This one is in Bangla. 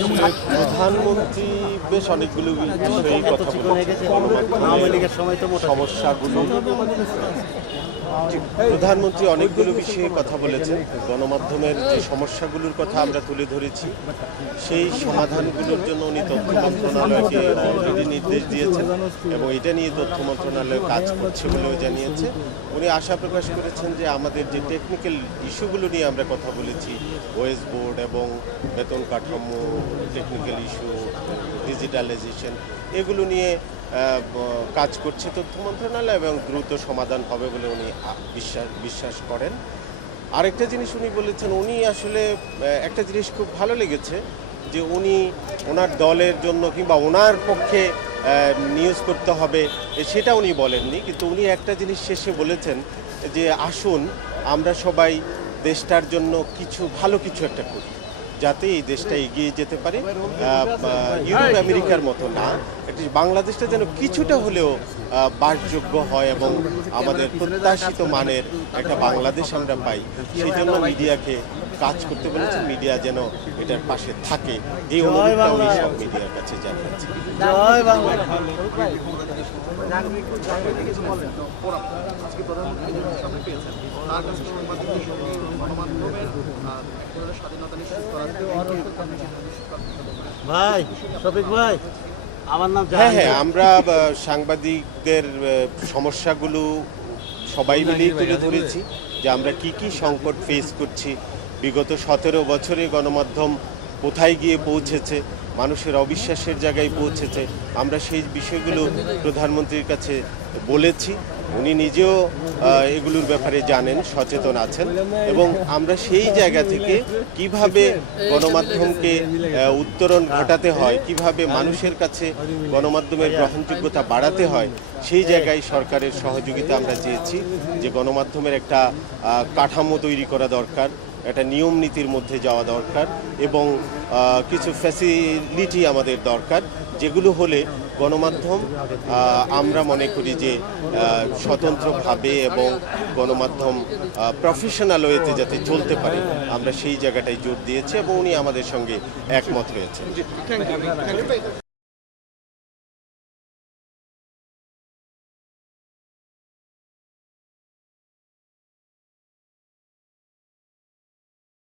প্রধানমন্ত্রী বেশ অনেকগুলো বিষয়ে কথা বলেছেন, সমস্যাগুলো। প্রধানমন্ত্রী অনেকগুলো বিষয়ে কথা বলেছেন। গণমাধ্যমের যে সমস্যাগুলোর কথা আমরা তুলে ধরেছি, সেই সমাধানগুলোর জন্য উনি তথ্য মন্ত্রণালয়কে অলরেডি নির্দেশ দিয়েছেন এবং এটা নিয়ে তথ্য মন্ত্রণালয় কাজ করছে বলেও জানিয়েছে। উনি আশা প্রকাশ করেছেন যে আমাদের যে টেকনিক্যাল ইস্যুগুলো নিয়ে আমরা কথা বলেছি, ওয়েস বোর্ড এবং বেতন কাঠামো, টেকনিক্যাল ইস্যু, ডিজিটালাইজেশন, এগুলো নিয়ে কাজ করছে তথ্য মন্ত্রণালয় এবং দ্রুত সমাধান হবে বলে উনি বিশ্বাস করেন। আরেকটা জিনিস উনি বলেছেন, উনি আসলে একটা জিনিস খুব ভালো লেগেছে যে উনি ওনার দলের জন্য কিংবা ওনার পক্ষে নিউজ করতে হবে সেটা উনি বলেননি, কিন্তু উনি একটা জিনিস শেষে বলেছেন যে আসুন আমরা সবাই দেশটার জন্য ভালো কিছু একটা করি, যাতে এই দেশটা এগিয়ে যেতে পারে। ইউরোপ আমেরিকার মতো না, বাংলাদেশটা যেন কিছুটা হলেও বাসযোগ্য হয় এবং আমাদের প্রত্যাশিত মানের একটা বাংলাদেশ আমরা পাই। সেই জন্য মিডিয়াকে কাজ করতে বলেছেন, মিডিয়া যেন এটার পাশে থাকে, এই অনুরোধটা উনি সব মিডিয়ার কাছে জানিয়েছেন। ভাই শফিক ভাই, আমার নাম হ্যাঁ, আমরা সাংবাদিকদের সমস্যাগুলো সবাই মিলেই তুলে ধরেছি যে আমরা কি সংকট ফেস করছি। বিগত 17 বছরে গণমাধ্যম কোথায় গিয়ে পৌঁছেছে, মানুষের অবিশ্বাসের জায়গায় পৌঁছেছে, আমরা সেই বিষয়গুলো প্রধানমন্ত্রীর কাছে বলেছি। উনি নিজেও এগুলোর ব্যাপারে জানেন, সচেতন আছেন এবং আমরা সেই জায়গা থেকে কিভাবে গণমাধ্যমকে উত্তরণ ঘটাতে হয়, কিভাবে মানুষের কাছে গণমাধ্যমের গ্রহণযোগ্যতা বাড়াতে হয়, সেই জায়গায় সরকারের সহযোগিতা আমরা চেয়েছি। যে গণমাধ্যমের একটা কাঠামো তৈরি করা দরকার, একটা নিয়ম নীতির মধ্যে যাওয়া দরকার এবং কিছু ফ্যাসিলিটি আমাদের দরকার, যেগুলো হলে গণমাধ্যম আমরা মনে করি যে স্বতন্ত্রভাবে এবং গণমাধ্যম প্রফেশনাল ওয়েতে যাতে চলতে পারে, আমরা সেই জায়গাটায় জোর দিয়েছি এবং উনি আমাদের সঙ্গে একমত হয়েছে।